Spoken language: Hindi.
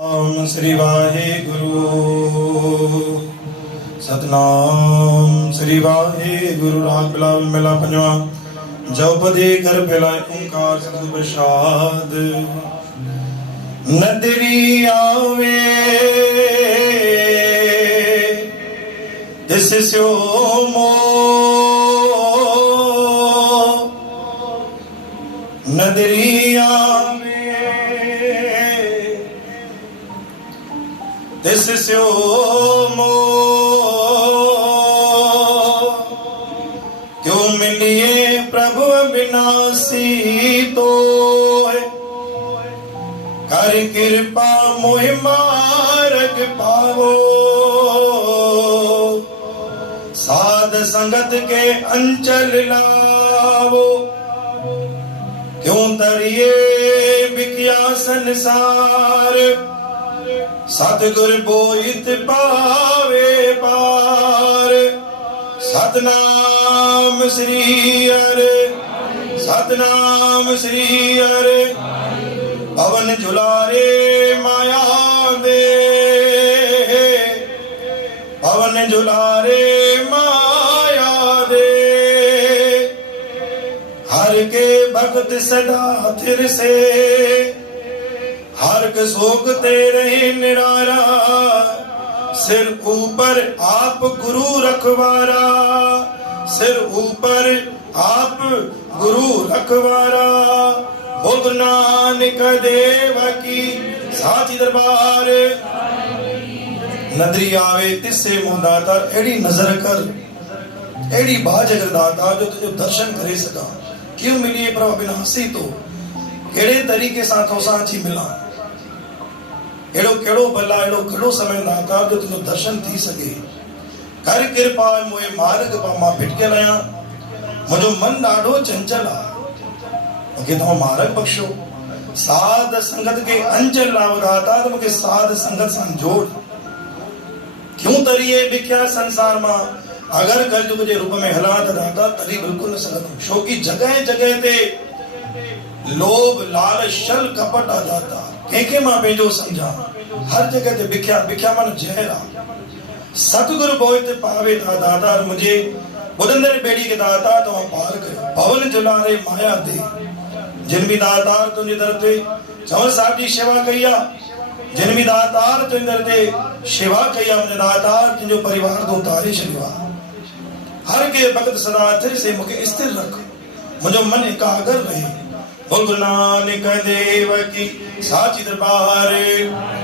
ओम श्री वाहेगुरु सतनाम श्री वाहेगुरु। राग बिलावल मेला पंजवा जपदे कर बेला ओंकार सतगुर प्रसाद। नदरी आवे तिस स्यो मोह, नदरी आवे तिस स्यो मोह। क्यों मिलिए प्रभु अविनाशी तो कर कृपा मोहि मार्ग पावो। साध संगत के अंचल लावो। क्यों तरिए बिकिया संसार सतगुर बोइत पावे पार। सतनाम श्री हरे सतनाम श्री हरे। पवन झुलारे माया दे पवन झुलारे माया दे। हर के भक्त सदा थिर से हर के शोक तेरे निरारा। सिर ऊपर आप गुरु रखवारा सिर ऊपर आप गुरु रखवारा। बोल नानक देव की साची दरबार। नदरी आवे तिससे मोह दातार। एड़ी नजर कर एड़ी बाज अगर दातार जो तुझे दर्शन करे सका। क्यों मिलिए प्रभु अविनाशी तो केड़े तरीके सां तोसां अची मिला। एड़ो केड़ो भला एड़ो केड़ो समय दातार जो तुझो दर्शन थी सके। कर कृपा मोए मार्ग पा मां भिटकियल आहियां। मुंहिंजो मन ॾाढो चंचल आहे। मूंखे तव्हां मार्ग बख्शो। साध संगत के अंचल लाओ दातार। मूंखे साध संगत सां जोड़। क्यों तरिए बिख्या संसार मां। अगर कलयुग जे रूप में हला त दाता तरी बिल्कुल न सघंदुमि। छो कि जगह जगह ते लोभ लालच छल कपट आ दाता। कंहिंखे मां पंहिंजो सम्झा। हर जगह ते बिख्या बिख्या मन जहर आ। सतगुरु बोइत पावे था दातार। मुझे बुधंदर बेड़ी के दाता तव्हां पार कयो। पवन झुलारे माया दे। जिन भी दातार तुंहिंजे दर ते चंवर साहिब जी शेवा कई आहे। जिन भी दातार तुंहिंजे दर ते शेवा कई आहे। मुंहिंजे दातार तुंहिंजो परिवार तो उतारे छॾियो आहे। हर के भक्त सदा थिर से मूंखे स्थिर रख। मुंहिंजो मन एकाग्र रहे। बोल गुरु नानक देव की साची दरबार।